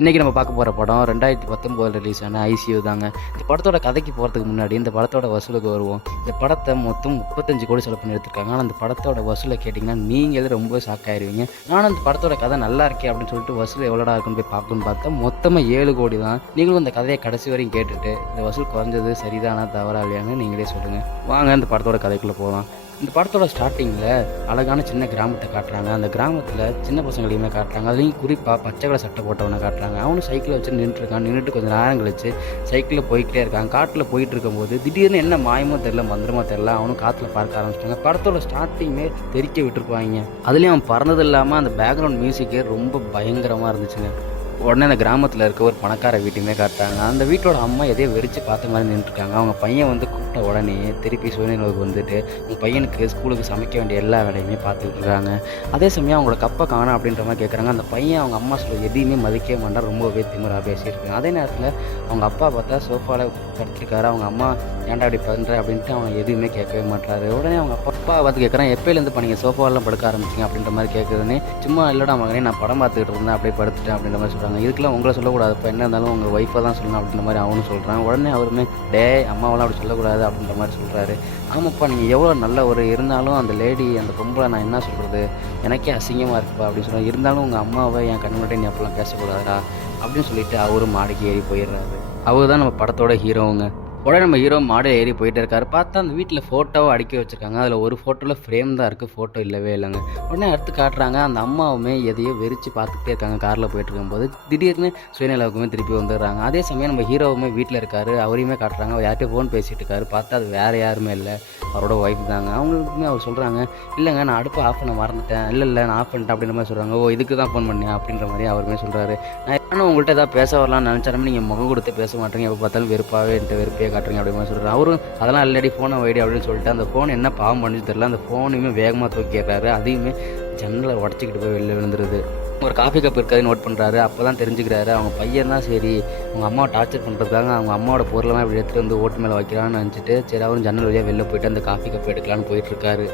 இன்றைக்கி நம்ம பார்க்க போகிற படம் 2019 ரிலீஸ் ஆன ஐசியூ தாங்க. இந்த படத்தோட கதைக்கு போகிறதுக்கு முன்னாடி இந்த படத்தோட வசூலுக்கு வருவோம். இந்த படத்தை மொத்தம் 35 கோடி செலவு பண்ணி எடுத்திருக்காங்க. ஆனால் அந்த படத்தோட வசூலை கேட்டிங்கன்னா நீங்களே ரொம்ப ஷாக் ஆயிருவீங்க. நானும் அந்த படத்தோட கதை நல்லா இருக்கே அப்படின்னு சொல்லிட்டு வசூல் எவ்வளோடா இருக்குன்னு போய் பார்க்கணும்னு பார்த்தா மொத்தமாக 7 கோடி தான். நீங்களும் இந்த கதையை கடைசி வரையும் கேட்டுட்டு இந்த வசூல் குறைஞ்சது சரிதானா தவறா இல்லையான்னு நீங்களே சொல்லுங்கள். வாங்க இந்த படத்தோட கதைக்குள்ளே போகலாம். இந்த படத்தோட ஸ்டார்டிங்கில் அழகான சின்ன கிராமத்தை காட்டுறாங்க. அந்த கிராமத்தில் சின்ன பசங்களையுமே காட்டுறாங்க. அதுலேயும் குறிப்பாக பச்சை கலர் சட்டை போட்டவனை காட்டுறாங்க. அவனும் சைக்கிளை வச்சு நின்றுருக்கான். நின்றுட்டு கொஞ்சம் நேரம் கழிச்சு சைக்கிளில் போய்கிட்டே இருக்கான். காட்டில் போயிட்டு இருக்கும்போது திடீர்னு என்ன மாயமோ தெரில, மந்திரமோ தெரில, அவனும் காற்றுல பார்க்க ஆரம்பிச்சிட்டாங்க. படத்தோட ஸ்டார்டிங்கே தெரிக்க விட்டுருப்பாங்க. அதுலேயும் அவன் பறந்தது இல்லாமல் அந்த பேக்ரவுண்ட் மியூசிக்கே ரொம்ப பயங்கரமாக இருந்துச்சுங்க. உடனே அந்த கிராமத்தில் இருக்க ஒரு பணக்கார வீட்டையுமே காட்டுறாங்க. அந்த வீட்டோட அம்மா எதையோ வெறிச்சு பார்த்த மாதிரி நின்றுருக்காங்க. அவங்க பையன் வந்து கூப்பிட்ட உடனே திருப்பி சுயநினைவுக்கு வந்துட்டு உங்கள் பையனுக்கு ஸ்கூலுக்கு சமைக்க வேண்டிய எல்லா வேலையுமே பார்த்துக்கிட்டு இருக்காங்க. அதே சமயம் அவங்களோட கப்பை காணும் அப்படின்ற மாதிரி கேட்குறாங்க. அந்த பையன் அவங்க அம்மா சொல்ல எதையுமே மதிக்கவே மாட்டான், ரொம்பவே திமிராக பேசியிருக்காங்க. அதே நேரத்தில் அவங்க அப்பா பார்த்தா சோஃபாவில் படுத்திருக்காரு. அவங்க அம்மா ஏன்டா அப்படி பண்ணுற அப்படின்ட்டு அவங்க எதுவுமே கேட்கவே மாட்டாரு. உடனே அவங்க அப்பா பார்த்து கேட்குறான், எப்போலேருந்து இப்போ நீங்கள் சோஃபாவெல்லாம் படுக்க ஆரம்பிச்சிங்க அப்படின்ற மாதிரி கேட்குதுன்னு. சும்மா இல்லைடா மகனே, நான் படம் பார்த்துக்கிட்டு இருந்தேன், அப்படியே படுத்துட்டேன் அப்படின்ற மாதிரி சொல்கிறாங்க. இதுக்கெல்லாம் உங்களை சொல்லக்கூடாது, இப்போ என்ன இருந்தாலும் உங்கள் ஒய்ஃபை தான் சொல்லணும் அப்படின்ற மாதிரி அவனும் சொல்கிறான். உடனே அவருமே அம்மாவெல்லாம் அப்படி சொல்லக்கூடாது அப்படின்ற மாதிரி சொல்கிறாரு. ஆமாப்பா, நீங்கள் எவ்வளோ நல்ல ஒரு இருந்தாலும் அந்த லேடி அந்த பொம்பளை நான் என்ன சொல்கிறது, எனக்கே அசிங்கமாக இருக்குப்பா அப்படின்னு சொல்கிறாங்க. இருந்தாலும் உங்கள் அம்மாவை என் கண் முன்னாடி நீ அப்பெல்லாம் பேசக்கூடாதா அப்படின்னு சொல்லிட்டு அவரும் மாடிக்கு ஏறி போயிடுறாரு. அவர் தான் நம்ம படத்தோட ஹீரோவுங்க. உடனே நம்ம ஹீரோ மாடு ஏறி போயிட்டே இருக்காரு. பார்த்தா அந்த வீட்டில் ஃபோட்டோவை அடுக்கி வச்சுருக்காங்க. அதில் ஒரு ஃபோட்டோவில் ஃப்ரேம் தான் இருக்குது, ஃபோட்டோ இல்லவே இல்லைங்க. உடனே அடுத்து காட்டுறாங்க, அந்த அம்மாவுமே எதையோ வெறிச்சு பார்த்துக்கிட்டே இருக்காங்க. காரில் போயிட்டு இருக்கும்போது திடீர்னு சுயநிலைவுக்குமே திருப்பி வந்துடுறாங்க. அதே சமயம் நம்ம ஹீரோவுமே வீட்டில் இருக்காரு. அவரையுமே காட்டுறாங்க. அவர் யார்கிட்ட ஃபோன் பேசிகிட்டு இருக்காரு. பார்த்தா அது வேறு யாருமே இல்லை, அவரோட ஒய்ஃப் தாங்க. அவங்களுக்குமே அவர் சொல்கிறாங்க, இல்லைங்க நான் அடுப்பு ஆஃப் பண்ண மறந்துட்டேன், இல்லை நான் ஆஃப் பண்ணிட்டேன் அப்படின்ற மாதிரி சொல்கிறாங்க. ஓ, இதுக்கு தான் ஃபோன் பண்ணேன் அப்படின்ற மாதிரி அவருமே சொல்கிறாரு. நான் உங்கள்கிட்ட ஏதாவது பேச வரலாம்னு நினச்சாலுமே நீங்கள் முகம் கொடுத்து பேச மாட்டேங்க, எப்போ பார்த்தாலும் வெறுப்பாகவே என்கிட்ட வெறுப்பே காட்டுறீங்க அப்படின்னு மாதிரி சொல்கிறார். அவரும் அதெல்லாம் ஆல்ரெடி ஃபோனை வைடி அப்படின்னு சொல்லிட்டு அந்த ஃபோன் என்ன பாவம் பண்ணிச்சு தெரியல, அந்த ஃபோனையுமே வேகமாக தூக்கிடுறாரு. அதையுமே ஜன்னலை உடச்சிக்கிட்டு போய் வெளில விழுந்துருது. ஒரு காஃபி கப் இருக்காது நோட் பண்ணுறாரு. அப்போ தான் தெரிஞ்சுக்கிறாரு அவங்க பையன் தான் சரி அவங்க அம்மாவை டார்ச்சர் பண்ணுறதுக்காக அவங்க அம்மாவோட பொருளெல்லாம் இப்படி எடுத்துகிட்டு வந்து ஓட்டு மேலே வைக்கிறான்னு நினச்சிட்டு சரி அவரும் ஜன்னல் வழியாக வெளில போயிட்டு அந்த காஃபி கப் எடுக்கலான்னு போயிட்டுருக்காரு.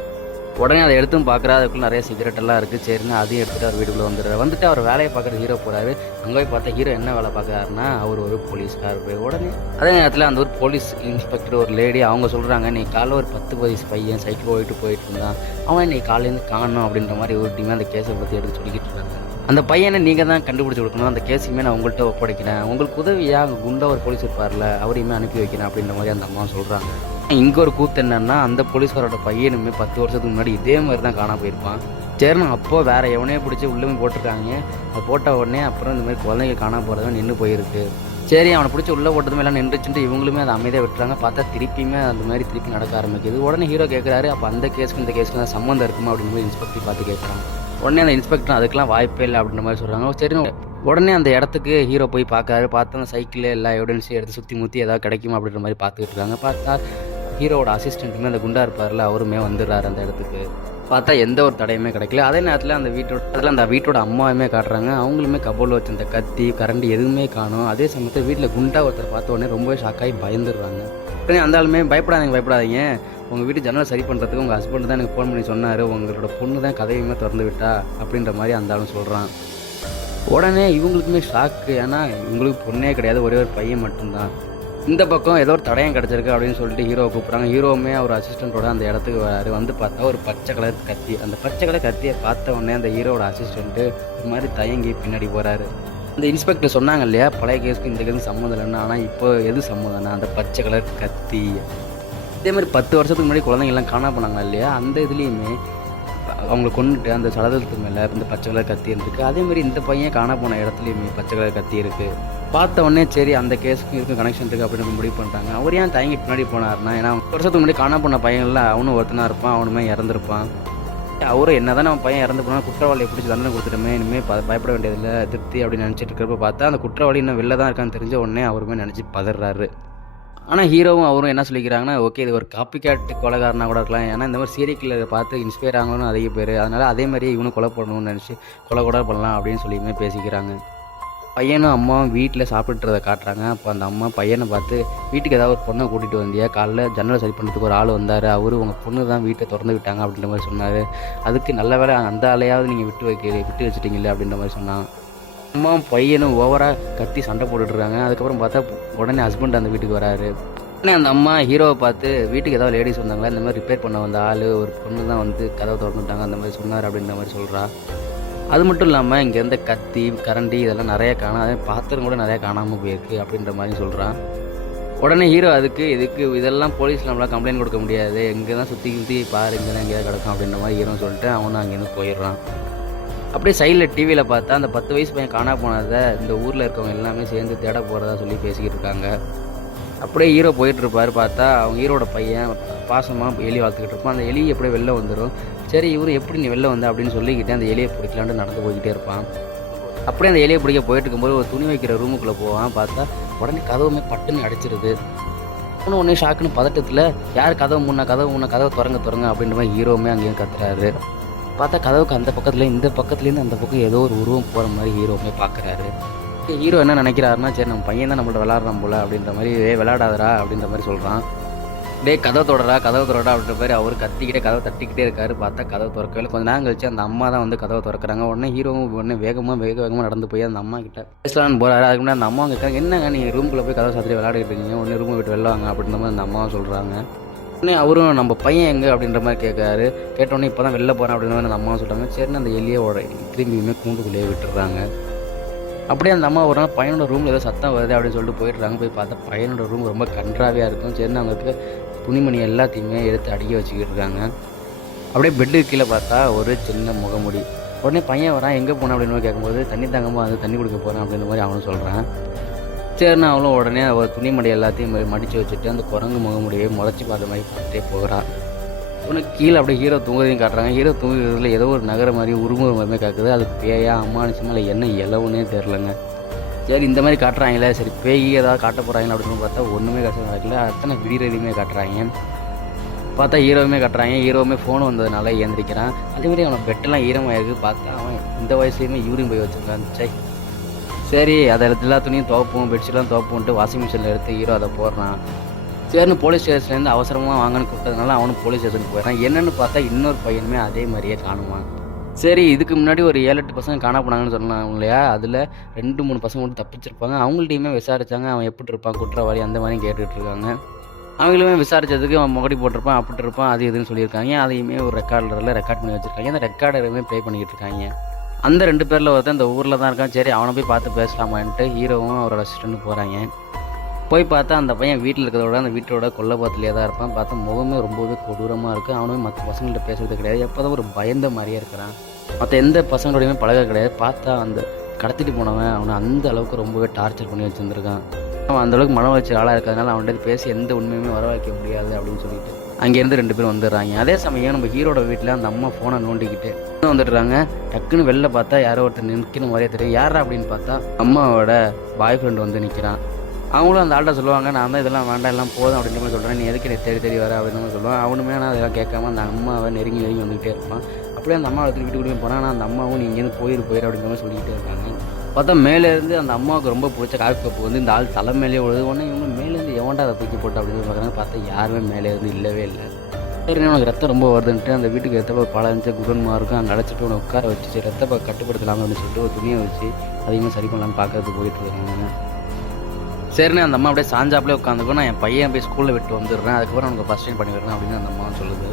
உடனே அதை எடுத்தும் பார்க்குறா, அதுக்குள்ளே நிறைய சிகரெட்டெல்லாம் இருக்குது. சரின்னு அதையும் எடுத்துகிட்டு அவர் வீட்டுக்குள்ளே வந்துடுறாரு. வந்துட்டு அவர் வேலையை பார்க்குற ஹீரோ போகிறாரு. அங்கே போய் பார்த்தா ஹீரோ என்ன வேலை பார்க்குறாருன்னா அவர் ஒரு போலீஸ்காரர். உடனே அதே நேரத்தில் அந்த ஒரு போலீஸ் இன்ஸ்பெக்டர் ஒரு லேடி அவங்க சொல்கிறாங்க, நீ காலைல ஒரு 10 வயசு பையன் சைக்கிள் போயிட்டு இருந்தான், அவன் நீ காலையிலேருந்து காணணும் அப்படின்ற மாதிரி ஒரு டீமே அந்த கேஸை பற்றி எடுத்து சொல்லிக்கிட்டு இருக்காங்க. அந்த பையனை நீங்கள் தான் கண்டுபிடிச்சி கொடுக்கணும், அந்த கேஸையுமே நான் உங்கள்கிட்ட ஒப்படைக்கிறேன், உங்களுக்கு உதவியாக அங்கே குண்டா ஒரு போலீஸ் இருப்பார்ல அவரையுமே அனுப்பி வைக்கிறேன் அப்படின்ற மாதிரி அந்த அம்மா சொல்கிறாங்க. இங்கே ஒரு கூத்து என்னன்னா, அந்த போலீஸ்காரோட பையனுமே 10 வருஷத்துக்கு முன்னாடி இதே மாதிரி தான் காணாம போயிருப்பான். சரிண்ணா அப்போ வேற எவனையே பிடிச்சி உள்ளே போட்டிருக்காங்க. அது போட்ட உடனே அப்புறம் இந்த மாதிரி குழந்தைங்க காணாம போகிறத நின்று போயிருக்கு. சரி அவனை பிடிச்சி உள்ளே போட்டதுமே எல்லாம் நின்றுச்சுட்டு இவங்களுமே அதை அமைதியாக விட்டுறாங்க. பார்த்தா திருப்பியுமே அந்த மாதிரி திருப்பி நடக்க ஆரம்பிக்குது. உடனே ஹீரோ கேட்குறாரு, அப்போ அந்த கேஸுக்கு இந்த கேஸுக்கு தான் சம்மந்தம் இருக்குமா அப்படின்னு மாதிரி இன்ஸ்பெக்டர் பார்த்து கேட்குறாங்க. உடனே அந்த இன்ஸ்பெக்டர் அதுக்கெல்லாம் வாய்ப்பே இல்லை அப்படின்ற மாதிரி சொல்கிறாங்க. சரி உடனே அந்த இடத்துக்கு ஹீரோ போய் பார்க்குறாரு. பார்த்தா அந்த சைக்கிளில் எல்லா எவிடன்ஸையும் எடுத்து சுற்றி முற்றி ஏதாவது கிடைக்குமா அப்படின்ற மாதிரி பார்த்துக்கிட்டு இருக்காங்க. பார்த்தா ஹீரோவோட அசிஸ்டண்ட்டுமே அந்த குண்டா இருப்பார்ல அவருமே வந்துடுறாரு அந்த இடத்துக்கு. பார்த்தா எந்த ஒரு தடையுமே கிடைக்கல. அதே நேரத்தில் அந்த வீட்டோட அம்மாவுமே காட்டுறாங்க. அவங்களுமே கபோர்டில் வச்சு அந்த கத்தி கரண்டி எதுவுமே காணும். அதே சமயத்தில் வீட்டில் குண்டா ஒருத்தர் பார்த்த உடனே ரொம்பவே ஷாக்காகி பயந்துடுறாங்க. உடனே அந்த ஆளுமே பயப்படாதீங்க, உங்கள் வீட்டு ஜன்னல் சரி பண்ணுறதுக்கு உங்கள் ஹஸ்பண்ட் தான் எனக்கு ஃபோன் பண்ணி சொன்னார், உங்களோட பொண்ணு தான் கதையுமே திறந்து விட்டா அப்படின்ற மாதிரி அந்த ஆளும் சொல்கிறான். உடனே இவங்களுக்குமே ஷாக்கு, ஏன்னா இவங்களுக்கு பொண்ணே கிடையாது, ஒரே ஒரு பையன் மட்டும்தான். இந்த பக்கம் ஏதோ ஒரு தடயம் கிடச்சிருக்கு அப்படின்னு சொல்லிட்டு ஹீரோவை கூப்பிட்றாங்க. ஹீரோவுமே அவர் அசிஸ்டண்ட்டோட அந்த இடத்துக்கு வராரு. வந்து பார்த்தா ஒரு பச்சை கலர் கத்தி. அந்த பச்சை கலர் கத்தியை பார்த்த உடனே அந்த ஹீரோவோட அசிஸ்டண்ட்டு ஒரு மாதிரி தயங்கி பின்னாடி போகிறாரு. அந்த இன்ஸ்பெக்டர் சொன்னாங்க இல்லையா, பழைய கேஸுக்கு இந்த கேஸுக்கு சம்மந்தம் இல்லைன்னா, ஆனால் இப்போ எது சம்மந்தம்னா அந்த பச்சை கலர் கத்தி. இதே மாதிரி 10 வருஷத்துக்கு முன்னாடி குழந்தைங்கள்லாம் காணா போனாங்க இல்லையா, அந்த இதுலேயுமே அவங்கள கொண்டுட்டு அந்த சடலத்துக்கு மேலே இந்த பச்சை கலர் கத்தி இருந்துருக்கு. அதேமாதிரி இந்த பையன் காணா போன இடத்துலையுமே பச்சை கலர் கத்தி இருக்குது. பார்த்த உடனே சரி அந்த கேஸுக்கு இருக்கும் கனெக்ஷன் இருக்குது அப்படின்னு முடிவு பண்ணுறாங்க. அவர் ஏன் தயங்கி பின்னாடி போனார்னா, ஏன்னா 10 வருஷத்துக்கு முன்னாடி காணா போன பையன்ல அவனும் ஒருத்தனாக இருப்பான், அவனுமே இறந்துருப்பான். அவரும் என்ன தான் நம்ம பையன் இறந்து போனால் குற்றவாளியை பிடிச்சி தண்டனை கொடுத்துட்டுமே இனிமேல் பயப்பட வேண்டியதில்லை திருப்தி அப்படின்னு நினச்சிட்டு இருக்கிறப்ப பார்த்தா அந்த குற்றவாளி இன்னும் வெளில தான் இருக்கான்னு தெரிஞ்ச உடனே அவருமே நினச்சி பதறாரு. ஆனால் ஹீரோவும் அவரும் என்ன சொல்லிக்கிறாங்கன்னா, ஓகே இது ஒரு காப்பி கேட் கொலைகாரனாக கூட இருக்கலாம், ஏன்னா இந்த மாதிரி சீரியல் கில்லரை பார்த்து இன்ஸ்பயர் ஆகணும்னு அதிக பேர், அதனால் அதே மாதிரியே இவனும் கொலை பண்ணணும்னு நினச்சி கொலை கூட பண்ணலாம் அப்படின்னு சொல்லியுமே பேசிக்கிறாங்க. பையனும் அம்மாவும் வீட்டில் சாப்பிட்டுறதை காட்டுறாங்க. அப்போ அந்த அம்மா பையனை பார்த்து, வீட்டுக்கு ஏதாவது ஒரு பொண்ணை கூட்டிகிட்டு வந்தியா, காலைல ஜன்னலை சரி பண்ணுறதுக்கு ஒரு ஆள் வந்தார், அவரு உங்கள் பொண்ணு தான் வீட்டை திறந்து விட்டாங்க அப்படின்ற மாதிரி சொன்னார், அதுக்கு நல்ல வேலை அந்த ஆளையாவது நீங்கள் விட்டு வச்சிட்டீங்களே அப்படின்ற மாதிரி சொன்னாங்க. அம்மாவும் பையனும் ஓவராக கத்தி சண்டை போட்டுட்ருக்காங்க. அதுக்கப்புறம் பார்த்தா உடனே ஹஸ்பண்ட் அந்த வீட்டுக்கு வராரு. உடனே அந்த அம்மா ஹீரோவை பார்த்து வீட்டுக்கு ஏதாவது லேடிஸ் வந்தாங்களா, இந்த மாதிரி ரிப்பேர் பண்ண வந்த ஆள் ஒரு பொண்ணு தான் வந்து கதவை திறந்துட்டாங்க அந்த மாதிரி சொன்னார் அப்படின்ற மாதிரி சொல்கிறா. அது மட்டும் இல்லாமல் இங்கே இருந்த கத்தி கரண்டி இதெல்லாம் நிறைய காணும், அதே பாத்திரம் கூட நிறையா காணாமல் போயிருக்கு அப்படின்ற மாதிரி சொல்கிறான். உடனே ஹீரோ இதுக்கு இதெல்லாம் போலீஸில் நம்மளால் கம்ப்ளைண்ட் கொடுக்க முடியாது, எங்கே தான் சுற்றி பாரு இங்கே தான் எங்கேயாவது கிடக்கும் அப்படின்ற மாதிரி ஹீரோன்னு சொல்லிட்டு அவனும் அங்கேருந்து போயிடுறான். அப்படியே சைடில் டிவியில் பார்த்தா அந்த 10 வயசு பையன் காணா போனதை இந்த ஊரில் இருக்கவங்க எல்லாமே சேர்ந்து தேட போகிறதா சொல்லி பேசிக்கிட்டு இருக்காங்க. அப்படியே ஹீரோ போயிட்டுருப்பார். பார்த்தா அவங்க ஹீரோட பையன் பாசமாக எலி வளர்த்துக்கிட்டு இருப்பான். அந்த எலி எப்படியே வெளில வந்துடும். சரி இவர் எப்படி நீ வெளில வந்த அப்படின்னு சொல்லிக்கிட்டே அந்த எலியை பிடிக்கலான்ட்டு நடந்து போய்கிட்டே இருப்பான். அப்படியே அந்த எலியை பிடிக்க போயிட்டு இருக்கும்போது ஒரு துணி வைக்கிற ரூமுக்குள்ளே போவான். பார்த்தா உடனே கதவுமே பட்டுன்னு அடிச்சிருது. உடனே ஷாக்குன்னு பதட்டத்தில் யார் கதவை திறங்க அப்படின்ற மாதிரி ஹீரோவுமே அங்கேயும் கத்துறாரு. பார்த்தா கதவுக்கு அந்த பக்கத்தில் இந்த பக்கத்துலேருந்து அந்த பக்கம் ஏதோ ஒரு உருவம் போகிற மாதிரி ஹீரோவுமே பார்க்குறாரு. ஹீரோ என்ன நினைக்கிறாருன்னா, சரி நம்ம பையன் தான் நம்மள்ட்ட விளாட்றான் போல அப்படின்ற மாதிரி விளையாடாதரா அப்படின்ற மாதிரி சொல்கிறான். கதவை தொடரா அப்படின்ற மாதிரி அவர் கத்திக்கிட்டே கதவை தட்டிக்கிட்டே இருக்காரு. பார்த்தா கதவை திறக்கவே கொஞ்சம் நேரம் கழிச்சு அந்த அம்மா தான் வந்து கதவை திறக்கிறாங்க. உடனே ஹீரோவும் உடனே வேகமாக நடந்து போய் அந்த அம்மா கிட்ட பேசலான்னு போகிறாரு. அதுக்கு முன்னாடி அந்த அம்மா கேட்குறாங்க, என்னங்க நீங்கள் ரூம்குள்ளே போய் கதவை சாத்திரி விளையாடிட்டு இருக்கீங்க, உடனே ரூமை விட்டு வெளிலாங்க அப்படின்ற மாதிரி அந்த அம்மாவும் சொல்கிறாங்க. உடனே அவரும் நம்ம பையன் எங்கே அப்படின்ற மாதிரி கேட்குறாரு. கேட்டோடனே இப்போ தான் வெளில போகிறேன் அப்படின்ற மாதிரி அந்த அம்மாவும் சொல்கிறாங்க. சரின்னு அந்த எலியோட திரும்பியுமே கூண்டுக்குள்ளேயே விட்டுடுறாங்க. அப்படியே அந்த அம்மா ஒரு நாள் பையனோட ரூமில் ஏதோ சத்தம் வருது அப்படின்னு சொல்லிட்டு போயிட்டுறாங்க. போய் பார்த்தா பையனோட ரூம் ரொம்ப கன்றாவியாக இருக்கும். சரின்னு அவங்களுக்கு துணிமணி எல்லாத்தையுமே எடுத்து அடுக்கி வச்சுக்கிட்டு இருக்காங்க. அப்படியே பெட்டுக்கு கீழே பார்த்தா ஒரு சின்ன முகமுடி. உடனே பையன் வரான், எங்கே போனேன் அப்படின்னு கேட்கும்போது தண்ணி தாங்கம்மா அது தண்ணி குடிக்க போகிறேன் அப்படின்ற மாதிரி அவனும் சொல்கிறான். சரின்னு அவளும் உடனே அவர் துணிமணி எல்லாத்தையும் மடித்து வச்சுட்டு அந்த குரங்கு முகமுடியை முளைச்சி பார்த்த மாதிரி பார்த்துட்டே போகிறான். உனக்கு கீழே அப்படியே ஹீரோ தூங்குறதையும் காட்டுறாங்க. ஹீரோ தூங்குறதுல ஏதோ ஒரு நகர மாதிரி உருமுறை மாதிரி காக்குது. அது பேயா அம்மானுஷமா இல்லை என்ன இலவுன்னே தெரிலங்க. சரி இந்த மாதிரி காட்டுறாங்களே, சரி பேய் ஏதாவது காட்ட போகிறாங்களா அப்படின்னு பார்த்தா ஒன்றுமே கஷ்டம் நடக்கல. அத்தனை விடியறதையுமே காட்டுறாங்க. பார்த்தா ஹீரோவுமே காட்டுறாங்க. ஹீரோவுமே ஃபோன் வந்ததுனால ஏந்திரிக்கிறான். அதேமாதிரி அவனை பெட்டெல்லாம் ஈரமாயிருக்கு. பார்த்தா அவன் இந்த வயசுலேயுமே யூரின் போய் வச்சுருக்கான். சரி அதை எல்லா துணியும் துவைப்போம், பெட்ஷீட்லாம் துவைப்போன்ட்டு வாஷிங் மிஷினில் எடுத்து ஹீரோ அதை போடுறான். சரின்னு போலீஸ் ஸ்டேஷன்லேருந்து அவசரமாக வாங்கன்னு கூப்பிட்டதுனால அவனும் போலீஸ் ஸ்டேஷனுக்கு போயிடறான். என்னென்னு பார்த்தா இன்னொரு பையனுமே அதே மாதிரியே காணுவான். சரி இதுக்கு முன்னாடி ஒரு 7-8 பசங்க காணா போனாங்கன்னு சொன்னாங்க இல்லையா, அதில் 2-3 பசங்க மட்டும் தப்பிச்சிருப்பாங்க. அவங்கள்ட்டையுமே விசாரித்தாங்க, அவன் எப்படி இருப்பான் குற்றவாளி அந்த மாதிரியும் கேட்டுட்டு இருக்காங்க. அவங்களுமே விசாரித்ததுக்கு அவன் முகடி போட்டிருப்பான் அப்படி இருப்பான் அது இதுன்னு சொல்லியிருக்காங்க. அதையுமே ஒரு ரெக்கார்ட் பண்ணி வச்சுருக்காங்க. அந்த ரெக்கார்டருமே ப்ளே பண்ணிக்கிட்டு இருக்காங்க. அந்த 2 பேரில் ஒருத்தன் இந்த ஊரில் தான் இருக்கான். சரி அவனை போய் பார்த்து பேசலாமான்ட்டு ஹீரோவும் அவரோட அசிஸ்டண்ட்டு போகிறாங்க. போய் பார்த்தா அந்த பையன் வீட்டில் இருக்கிறதோட அந்த வீட்டோட கொல்லைப்புறத்துலேயே தான் இருப்பான். பார்த்தா முகமே ரொம்பவே கொடூரமாக இருக்குது. அவனுமே மற்ற பசங்கள்கிட்ட பேசுறது கிடையாது. எப்போ தான் ஒரு பயந்த மாதிரியே இருக்கிறான். மற்ற எந்த பசங்களோடையுமே பழக கிடையாது. பார்த்தா அந்த கடத்திட்டு போனவன் அவனை அந்த அளவுக்கு ரொம்பவே டார்ச்சர் பண்ணி வச்சுருந்துருக்கான். அவன் அந்தளவுக்கு மன வளர்ச்சி ஆளாக இருக்கிறதுனால அவன்கிட்ட பேசி எந்த உண்மையுமே வர வைக்க முடியாது அப்படின்னு சொல்லிட்டு அங்கேருந்து 2 பேரும் வந்துடுறாங்க. அதே சமயம் நம்ம ஹீரோட வீட்டில் அந்த அம்மா ஃபோனை நோண்டிக்கிட்டு வந்துடுறாங்க. டக்குன்னு வெளில பார்த்தா யாரோ ஒருத்தர் நிற்கணும் மாதிரியே தெரியும். யாரா அப்படின்னு பார்த்தா அம்மாவோட பாய் ஃப்ரெண்டு வந்து நிற்கிறான். அவங்களும் அந்த ஆள்கிட்ட சொல்லுவாங்க, நான் தான் இதெல்லாம் வேண்டாம் எல்லாம் போதும் அப்படின்ற மாதிரி சொல்கிறேன், நீ எதுக்கு தேடி வர அப்படின்னு மாதிரி சொல்லுவான். அவனுமே ஆனால் அதெல்லாம் கேட்காம அந்த அம்மாவை நெருங்கி வந்துக்கிட்டே இருப்பான். அப்படியே அந்த அம்மாவை எடுத்துகிட்டு வீட்டுக்கு போகிறான். ஆனால் அந்த அம்மாவும் நீ இங்கேருந்து போயிரு அப்படின்ற மாதிரி சொல்லிக்கிட்டே இருக்காங்க. பார்த்தா மேலேருந்து அந்த அம்மாவுக்கு ரொம்ப பிடிச்ச காஃபி கப்பு வந்து இந்த ஆள் தலை மேலேயே விழுது. உடனே இவங்க மேலேருந்து எவன்டா அதை தூக்கி போட்டு அப்படின்னு பார்க்குறாங்க. பார்த்தா யாருமே மேலேருந்து இல்லவே இல்லை. சரி உனக்கு ரத்தம் ரொம்ப வருதுன்ட்டு அந்த வீட்டுக்கு ரத்தப்பா பழஞ்ச குகன்மா இருக்கும். அங்கே அழைச்சிட்டு உனக்கு உட்கார வச்சு ரத்தப்பா கட்டுப்படுத்தலாம்னு அப்படின்னு சொல்லிட்டு ஒரு துணியை வச்சு அதையுமே சரி பண்ணலான்னு பார்க்கறதுக்கு போயிட்டு இருக்காங்க. சரிண்ணே அந்த அம்மா அப்படியே சாஞ்சாப்பிலே உட்காந்துக்கும், நான் என் பையன் போய் ஸ்கூலில் விட்டு வந்துடுறேன், அதுக்கப்புறம் அவனுக்கு ஃபஸ்ட் டைம் பண்ணி வரேன் அப்படின்னு அந்த அம்மா சொல்லுது.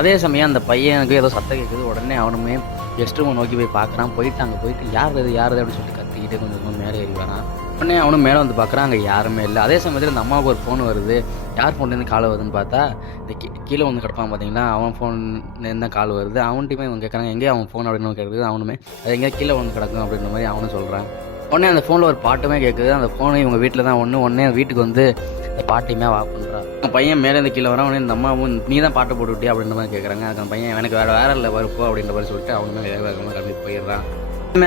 அதே சமயம் அந்த பையனுக்கு ஏதோ சத்தம் கேட்குது. உடனே அவனுமே கெஸ்ட் ரூமை நோக்கி போய் பார்க்குறான். போயிட்டு போயிட்டு யார் அது அப்படின்னு சொல்லிட்டு கத்திக்கிட்டே கொஞ்சம் மேலே ஏறி வரான். உடனே அவனும் மேலே வந்து பார்க்குறான், அங்கே யாருமே இல்லை. அதே சமயத்தில் அந்த அம்மாவுக்கு ஒரு ஃபோன் வருது. யார் ஃபோன்லேருந்து கால் வருதுன்னு பார்த்தா இந்த கீழே வந்து கிடப்பான் பார்த்தீங்களா, அவன் ஃபோன்லேருந்து தான் கால் வருது. அவன்கிட்டையுமே இவங்க கேட்குறாங்க எங்கேயே அவன் ஃபோன் அப்படின்னு கேட்குறது. அவனுமே அது எங்கேயா கீழே வந்து கிடக்கும் அப்படின்ற மாதிரி அவனும் சொல்கிறான். உடனே அந்த ஃபோனில் ஒரு பாட்டுமே கேட்குது. அந்த ஃபோனை இவங்க வீட்டில் தான் உடனே வீட்டுக்கு வந்து இந்த பாட்டையுமே ஆஃப் பண்ணுறான். பையன் மேலேருந்து கீழே வரான். உடனே இந்த அம்மாவும் நீ தான் பாட்டை போட்டுவிட்டே அப்படின்ற மாதிரி கேட்குறாங்க. அதுக்கு அந்த பையன் எனக்கு வேறு இல்லை வருப்போ அப்படின்ற மாதிரி சொல்லிட்டு அவனுமே வேகமாக கிளம்பி போயிடுறான்.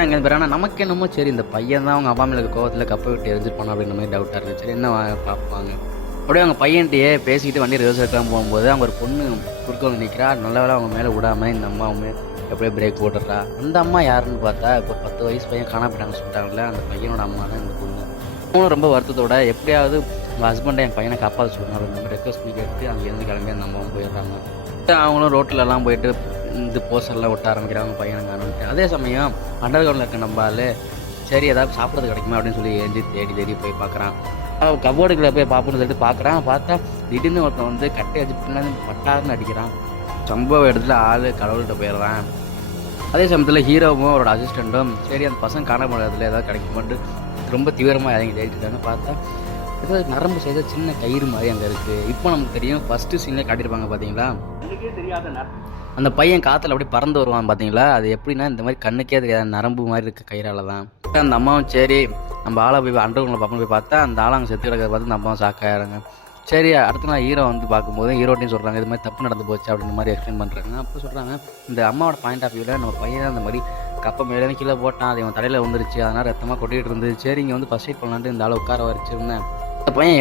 அங்கே பேர் ஆனால் நமக்கு என்னமோ சரி இந்த பையன் தான் அவங்க அப்பா மேலே கோவத்தில் கப்பை விட்டு எரிஞ்சிருப்பானோ அப்படின்ற மாதிரி டவுட்டாக இருக்குது. சரி என்ன பார்ப்பாங்க. அப்படியே அவங்க பையன்கிட்டயே பேசிக்கிட்டு வண்டி ரிவர்ஸ் எடுக்காமல் போகும்போது அவங்க ஒரு பொண்ணு குறுக்க வந்து நிற்கிறா. நல்ல வேலை அவங்க மேலே விடாமல் இந்த அம்மாவுமே எப்படியே பிரேக் போட்டுடுறா. அந்த அம்மா யாருன்னு பார்த்தா இப்போ 10 வயசு பையன் காணா போயிட்டாங்கன்னு சொல்லிட்டாங்கல்ல, அந்த பையனோட அம்மா தான் இந்த பொண்ணு. அவனும் ரொம்ப வருத்தத்தோட எப்படியாவது உங்கள் ஹஸ்பண்டை என் பையனை காப்பாற்ற சொல்லணும் அப்படின்னு ரெக்வஸ்ட் பண்ணி கேட்டு அங்கேருந்து கிளம்பி அந்த அம்மாவும் போயிடுறாங்க. அவங்களும் ரோட்டிலலாம் போயிட்டு இந்த போஸ்டர்லாம் ஒட்ட ஆரம்பிக்கிறாங்க பையனை காணுன்ட்டு. அதே சமயம் அண்டர் கிரவுண்டில் இருக்க நம்பால் சரி ஏதாவது சாப்பிட்றது கிடைக்குமா அப்படின்னு சொல்லி ஏஞ்சி தேடி தேடி போய் பார்க்குறான். கபோர்டுக்குள்ள போய் பார்ப்போம்னு சொல்லிட்டு பார்க்குறான். பார்த்தா திடீர்னு ஒருத்தன் வந்து கட்டை அடிச்சு பின்னாடி பட்டாருன்னு அடிக்கிறான். சம்பவ இடத்துல ஆள் கடவுள்கிட்ட போயிடுறான். அதே சமயத்தில் ஹீரோவும் அவரோட அசிஸ்டண்ட்டும் சரி அந்த பசங்க காணாம இடத்துல ஏதாவது கிடைக்குமான்ட்டு ரொம்ப தீவிரமாக இறங்கி தேடிட்டு பார்த்தா ஏதோ நரம்பு செய்த சின்ன கயிறு மாதிரி அங்கே இருக்குது. இப்போ நமக்கு தெரியும் ஃபஸ்ட்டு சீனில் காட்டியிருப்பாங்க பார்த்தீங்களா, கண்ணுக்கே தெரியாத அந்த பையன் காற்றுல அப்படியே பறந்து வருவான் பார்த்தீங்களா, அது எப்படின்னா இந்த மாதிரி கண்ணுக்கே தெரியாத நரம்பு மாதிரி இருக்க கயிறால தான். அந்த அம்மாவும் சரி நம்ம ஆளை போய் அண்டர்கிரவுண்டில் பார்ப்போம் போய் பார்த்தா அந்த ஆளை அங்கே செத்து கிடக்கிறத பார்த்து அந்த அம்மாவும் ஷாக்காயிறாங்க. சரி அடுத்த நாள் ஹீரோ வந்து பார்க்கும்போது ஹீரோட்டையும் சொல்கிறாங்க இது மாதிரி தப்பு நடந்து போச்சு அப்படின்ற மாதிரி எக்ஸ்பிளைன் பண்ணுறாங்க. அப்போ சொல்கிறாங்க இந்த அம்மாவோட பாயிண்ட் ஆஃப் வியூவில் நம்ம பையன் அந்த மாதிரி கப்பை மேலே கீழே போட்டான், அது இவன் தலையில் வந்துருச்சு, அதனால் ரத்தமாக கொட்டிகிட்டு இருந்துச்சு. சரி இங்கே வந்து ஃபஸ்ட் எய்ட் பண்ணலான்ட்டு இந்த ஆளை உட்கார வச்சிருந்தேன். அந்த பையன்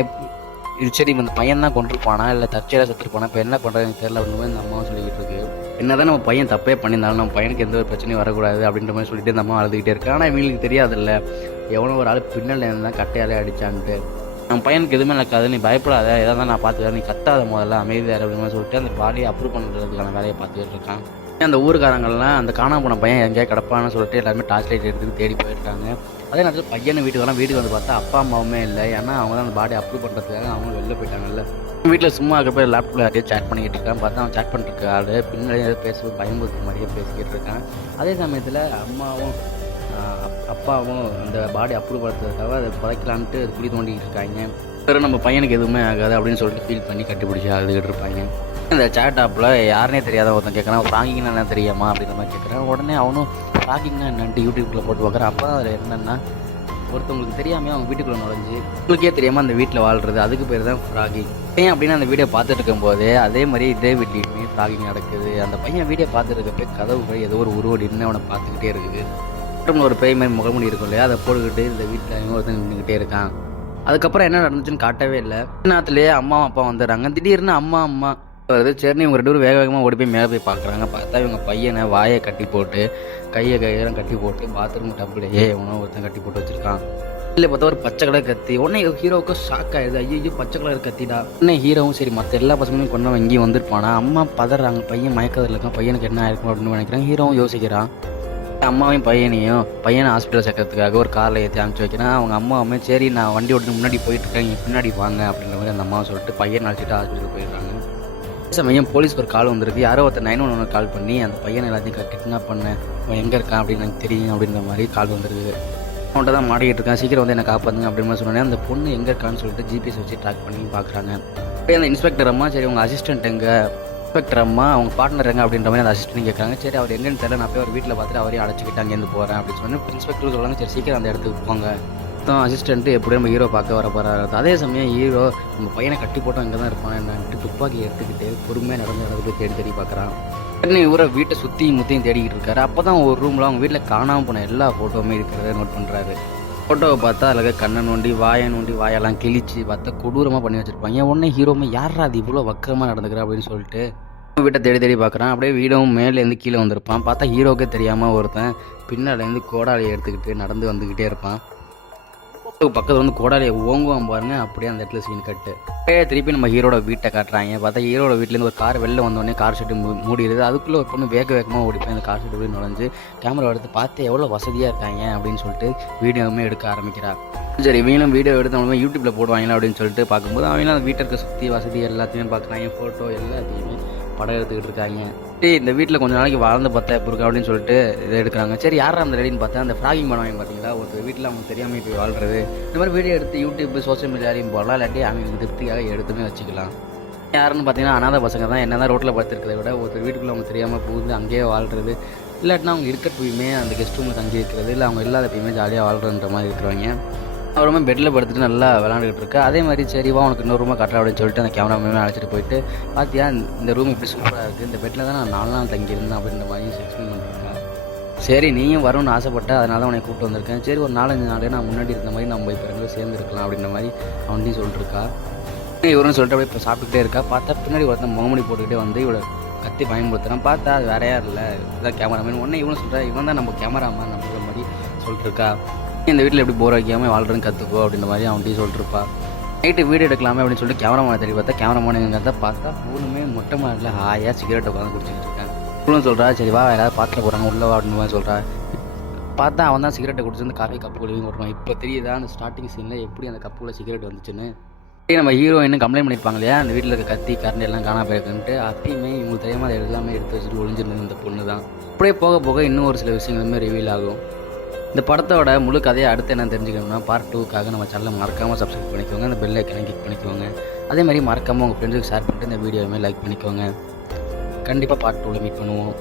இது சரி இந்த பையன் தான் கொண்டிருப்பானா இல்லை தற்செயலாக செத்துருப்பானா, இப்போ என்ன பண்ணுறது எனக்கு தெரியல அப்படின்னு இந்த அம்மாவும் சொல்லிக்கிட்டு இருக்கு. என்னதான் நம்ம பையன் தப்பே பண்ணியிருந்தாலும் நம்ம பையனுக்கு எந்த ஒரு பிரச்சனையும் வரக்கூடாது அப்படின்ற மாதிரி சொல்லிட்டு இந்த அம்மா அழுதுகிட்டே இருக்கு. ஆனால் இவங்களுக்கு தெரியாதில்ல எவனோ ஒரு ஆள் பின்னல் இருந்தால் கட்டையாலே அடித்தான்ட்டு. நம்ம பையனுக்கு எதுவுமே நடக்காது, நீ பயப்படாத, எதாவது தான் நான் பார்த்துக்கிறேன், நீ கத்தாத முதல்ல அமைதியார் அப்படின்னு சொல்லிட்டு அந்த பாடியை அப்ரூவ் பண்ணுறதுக்கான வேலையை பார்த்துக்கிட்டு இருக்கான். அந்த ஊருக்காரங்கள்லாம் அந்த காணாம போன பையன் எங்கேயா கிடப்பான்னு சொல்லிட்டு எல்லாருமே டார்ச் லைட் எடுத்துட்டு தேடி போயிருக்காங்க. அதே நேரத்தில் பையனை வீட்டுக்கு வந்து பார்த்தா அப்பா அம்மாவுமே இல்லை, ஏன்னா அவங்க தான் அந்த பாடி அப்ரூவ் பண்ணுறதுக்காக அவங்க வெளில போயிட்டாங்கல்ல. வீட்டில் சும்மா இருக்க போய் லேப்டாப்பில் யாரையும் சேட் பண்ணிக்கிட்டு இருக்கான். பார்த்தா அவன் சேட் பண்ணிட்டு ஆள் பின்னாடி ஏதோ பயன்படுத்துற மாதிரியே பேசிக்கிட்டு இருக்கான். அதே சமயத்தில் அம்மாவும் அப்பாவும் அந்த பாடி அப்ரூவ் பண்ணுறதுக்காக அதை புதைக்கலான்ட்டு அது குழி தோண்டிக்கிட்டு இருக்காங்க. வேறு நம்ம பையனுக்கு எதுவுமே ஆகாது அப்படின்னு சொல்லிட்டு ஃபீல் பண்ணி கட்டிப்பிடிச்சி அழுதுகிட்டு இருப்பாங்க. இந்த சேட் ஆப்பில் யாருனே தெரியாத ஒருத்தன் கேட்குறான் ஃப்ராகிங்னா என்ன தெரியாமா அப்படின்ற மாதிரி கேட்குறான். உடனே அவனும் ஃப்ராகிங்னா என்னன்ட்டு யூடியூப்பில் போட்டு பார்க்குறான். அப்போ தான் அதில் என்னென்னா ஒருத்தவங்களுக்கு தெரியாமல் அவங்க வீட்டுக்குள்ளே நுழைஞ்சு உங்களுக்கே தெரியாமல் அந்த வீட்டில் வாழ்கிறது, அதுக்கு பேர் தான் ஃப்ராகிங். ஏன் அப்படின்னு அந்த வீடியோ பார்த்துட்டு இருக்கும்போது அதே மாதிரி இதே வீட்லேயுமே ஃப்ராகிங் நடக்குது. அந்த பையன் வீடியோ பார்த்துட்டு இருக்கப்போ கதவு ஏதோ ஒரு உருவடி இன்னும் அவனை பார்த்துக்கிட்டே இருக்குது. ஒரு பேய் மாதிரி முகமுடி இருக்கும் இல்லையா, அதை போட்டுக்கிட்டு இந்த வீட்டில் ஒருத்தன் நின்றுக்கிட்டே இருக்கான். அதுக்கப்புறம் என்ன நடந்துச்சுன்னு காட்டவே இல்லை. நேரத்துலேயே அம்மாவும் அப்பா வந்துடுறாங்க. திடீர்னு அம்மா வருது. சரின்னு இவங்க 2 பேரும் வேக வேகமாக ஓடி போய் மேலே போய் பார்க்குறாங்க. பார்த்தா இவங்க பையனை வாயை கட்டி போட்டு கையெல்லாம் கட்டி போட்டு பாத்ரூம் டப்புலையே இவனும் ஒருத்தன் கட்டி போட்டு வச்சுருக்கான். இல்லை பார்த்தா ஒரு பச்சை கலர் கத்தி. உடனே ஹீரோவுக்கும் ஷாக் ஆகிடுது, ஐயோ பச்சை கலர் கத்திடா. உடனே ஹீரோவும் சரி மற்ற எல்லா பசங்களையும் கொண்டு எங்கேயும் வந்திருப்பானா, அம்மா பதறாங்க, பையன் மயக்கத்தில் இருக்கான், பையனுக்கு என்ன ஆயிருக்கும் அப்படின்னு நினைக்கிறாங்க. ஹீரோவும் யோசிக்கிறான். அம்மாவையும் பையனை ஹாஸ்பிட்டல் சேர்க்கறதுக்காக ஒரு காரில் ஏற்றி அனுப்பிச்சி வைக்கிறேன். அவங்க அம்மாவுமே சரி நான் வண்டி ஓட்டு முன்னாடி போயிட்டுருக்கேன், நீங்கள் பின்னாடி வாங்க அப்படின்ற மாதிரி அந்த அம்மாவை சொல்லிட்டு பையன் அழைச்சிட்டு ஹாஸ்பிட்டல் போயிடுறாங்க. சமயம் போலீஸ்க்கு ஒரு கால் வந்திருக்கு. யாரோ ஒருத்தர் 911 கால் பண்ணி அந்த பையனை எல்லாத்தையும் கிட்னாப் பண்ணேன், அவன் எங்கே இருக்கான் அப்படின்னு எனக்கு தெரியும் அப்படின்ற மாதிரி கால் வந்துருக்கு. அவன்கிட்ட தான் மாட்டிக்கிட்டு இருக்கான், சீக்கிரம் வந்து என்னை காப்பாற்றுங்க அப்படின்னு மாதிரி சொன்னேன். அந்த பொண்ணு எங்கே இருக்கான்னு சொல்லிட்டு ஜிபிஎஸ் வச்சு ட்ராக் பண்ணி பார்க்குறாங்க. அப்படியே அந்த இன்ஸ்பெக்டர் அம்மா சரி உங்கள் அசிஸ்டன்ட் எங்கே, இன்ஸ்பெக்டர் அம்மா அவங்க பார்ட்னர் எங்கே அப்படின்ற மாதிரி அந்த அசிஸ்டன்ட் கேட்குறாங்க. சரி அவர் எங்கேன்னு தெரியல, நான் போய் அவர் வீட்டில் பார்த்துட்டு அவரே அழைச்சிக்கிட்டு அங்கேருந்து போகிறேன் அப்படின்னு சொன்னேன். இன்ஸ்பெக்டர் சொல்லுவாங்க சரி சீக்கிரம் அந்த இடத்துக்கு போங்க. அசிஸ்டன்ட்டு எப்படியும் நம்ம ஹீரோ பார்க்க வர போகிறாரு. அதே சமயம் ஹீரோ நம்ம பையனை கட்டி போட்டோம் இங்கே தான் இருப்பான் என்னன்ட்டு துப்பாக்கி எடுத்துக்கிட்டு பொறுமையாக நடந்து போய் தேடி பார்க்குறான். உடனே இவரை வீட்டை சுற்றியும் முற்றியும் தேடிக்கிட்டு இருக்காரு. அப்போ தான் ஒரு ரூமில் அவங்க வீட்டில் காணாமல் போன எல்லா ஃபோட்டோவுமே இருக்கிறத நோட் பண்ணுறாரு. ஃபோட்டோவை பார்த்தா அதில் கண்ணை நோண்டி வாயெல்லாம் கிழிச்சு பார்த்தா கொடூரமாக பண்ணி வச்சுருப்பாங்க. உடனே ஹீரோமே யாரா அது இவ்வளோ வக்கரமாக நடந்துக்கிறா அப்படின்னு சொல்லிட்டு வீட்டை தேடி பார்க்குறான். அப்படியே வீடும் மேலேருந்து கீழே வந்திருப்பான். பார்த்தா ஹீரோவுக்கே தெரியாமல் ஒருத்தன் பின்னாலேருந்து கோடாலியை எடுத்துக்கிட்டு நடந்து வந்துக்கிட்டே இருப்பான். பக்கத்தில் வந்து கோடாலியை ஓங்குவான் பாருங்க. அப்படியே அந்த இடத்துல சீன் கட்டு. அப்படியே திருப்பி நம்ம ஹீரோட வீட்டை காட்டுறாங்க. பார்த்தா ஹீரோட வீட்டிலேருந்து ஒரு கார் வெளில வந்தோடனே கார் ஷெட்டு மூடிடுது. அதுக்குள்ளே ஒரு பொண்ணு வேகமாக ஓடிப்போய் அந்த கார் ஷெட்டு போய் நுழைஞ்சு கேமரா எடுத்து பார்த்து எவ்வளோ வசதியாக இருக்காங்க அப்படின்னு சொல்லிட்டு வீடியோவுமே எடுக்க ஆரம்பிக்கிறார். சரி இவங்களும் வீடியோ எடுத்து நம்ம யூடியூப்பில் போடுவாங்களா அப்படின்னு சொல்லிட்டு பார்க்கும்போது அவங்களும் அந்த வீட்டை சுற்றி வசதி எல்லாத்தையுமே பார்க்குறாங்க. ஃபோட்டோ எல்லாத்தையுமே படம் எடுத்துக்கிட்டு இருக்காங்க. இந்த வீட்டில் கொஞ்சம் நாளைக்கு வாழ்ந்து பார்த்தா இப்போ இருக்கா அப்படின்னு சொல்லிட்டு இதை எடுக்கிறாங்க. சரி யாரா அந்த ரெடின்னு பார்த்தா அந்த ஃப்ராகிங் பண்ணுவாங்க பார்த்தீங்களா, ஒருத்தர் வீட்டில் அவங்க தெரியாமல் இப்போ வாழ்றது. இந்த மாதிரி வீடியோ எடுத்து யூடியூப் சோஷியல் மீடியாலையும் போடலாம், இல்லாட்டி அவங்க திருப்திக்காக எடுத்துமே வச்சுக்கலாம். யாருன்னு பார்த்தீங்கன்னா அனாதை பசங்க தான். என்ன தான் ரோட்டில் பார்த்துருக்கிறத விட ஒருத்தர் வீட்டுக்குள்ளே அவங்க தெரியாமல் புகுந்து அங்கேயே வாழ்றது, இல்லாட்டினா அவங்க இருக்கிறப்பயுமே அந்த கெஸ்ட் ரூமில் தங்கி இருக்கிறது, இல்லை அவங்க இல்லாதப்பயுமே ஜாலியாக வாழ்றதுன்ற மாதிரி இருக்கிறவங்க. அவருமே பெட்டில் படுத்துட்டு நல்லா விளாண்டுக்கிட்டு இருக்கு. அதே மாதிரி சரிவா உனக்கு இன்னொரு ரூமாக கட்டலாம் அப்படின்னு சொல்லிட்டு அந்த கேமராமேன் அழைச்சிட்டு போயிட்டு பார்த்தியா இந்த ரூம் இப்படி சூப்பராக இருக்குது, இந்த பெட்டில் தான் நான் 4 நாள் தங்கியிருந்தேன் அப்படின்ற மாதிரி எக்ஸ்பிளைன் பண்ணியிருக்கேன். சரி நீயும் வரும்னு ஆசைப்பட்டேன், அதனால தான் உன்னை கூப்பிட்டு வந்திருக்கேன். சரி ஒரு 4-5 நாளே நான் முன்னாடி இருந்த மாதிரி நம்ம இப்போ 2 பேரும் சேர்ந்துருக்கலாம் அப்படின்ற மாதிரி அவன்கிட்டையும் சொல்லிட்டுருக்கா. இவருன்னு சொல்லிட்டு அப்படியே இப்போ சாப்பிட்டுக்கிட்டே இருக்கா. பார்த்தா பின்னாடி ஒருத்தன் முகமுடி போட்டுக்கிட்டே வந்து இவளை கத்தி பயன்படுத்துகிறான். பார்த்தா அது வேற யாரும் இல்லை, இதுதான் கேமராமேன். உடனே இவனும் சொல்கிறா இவன் தான் நம்ம கேமராமேன் அப்படின்ற மாதிரி சொல்லிட்டுருக்கா. இந்த வீட்டில் எப்படி போர் வைக்காமல் வாழ்றதுன்னு கற்றுக்கோ அப்படின்ற மாதிரி அவன்கிட்டையும் சொல்லிட்டுருப்பா. நைட்டு வீடியோ எடுக்கலாமே அப்படின்னு சொல்லிட்டு கேமராமேனை தேடி பார்த்தா கேமராமேன் எங்கே தான் பார்த்தா ஃபோனுமே மொட்டை மாடல ஹாயாக சிகரெட் உட்காந்து குடிச்சிட்டு இருக்கேன். இவளும் சொல்கிறா சரி வா யாராவது பார்த்துட்டு போகிறாங்க உள்ளவா அப்படின்னு மாதிரி சொல்கிறா. பார்த்தா அவன் தான் சிகரெட்டை குடிச்சு வந்து காஃபி கப்புக்குள்ளேயும் ஓட்டுவான். இப்போ தெரியுதா அந்த ஸ்டார்டிங் சீனில் எப்படி அந்த கப்புக்குள்ளே சிகரெட் வந்துச்சுன்னு. அப்படியே நம்ம ஹீரோயின் கம்ப்ளைண்ட் பண்ணியிருப்பாங்க இல்லையா, அந்த வீட்டில் இருக்க கத்தி கரண்டி எல்லாம் காணாம போயிருக்குன்ட்டு. அப்பயுமே இவங்களுக்கு தெரியாமல் அதை எல்லாமே எடுத்து வச்சுட்டு ஒளிஞ்சிருந்தது இந்த பொண்ணு தான். அப்படியே போக போக இன்னும் ஒரு சில விஷயங்களுமே ரிவீல் ஆகும். இந்த படத்தோட முழு கதையை அடுத்து என்ன தெரிஞ்சுக்கணும்னா பார்ட் 2க்காக நம்ம சேனலை மறக்காமல் சப்ஸ்கிரைப் பண்ணிக்கோங்க. அந்த பெல் ஐக்கனை கிளிக் பண்ணிக்கோங்க. அதே மாதிரி மறக்காமல் உங்கள் ஃப்ரெண்ட்ஸுக்கு ஷேர் பண்ணிட்டு இந்த வீடியோவுமே லைக் பண்ணிக்கோங்க. கண்டிப்பாக பார்ட் 2வில் மீட் பண்ணுவோம்.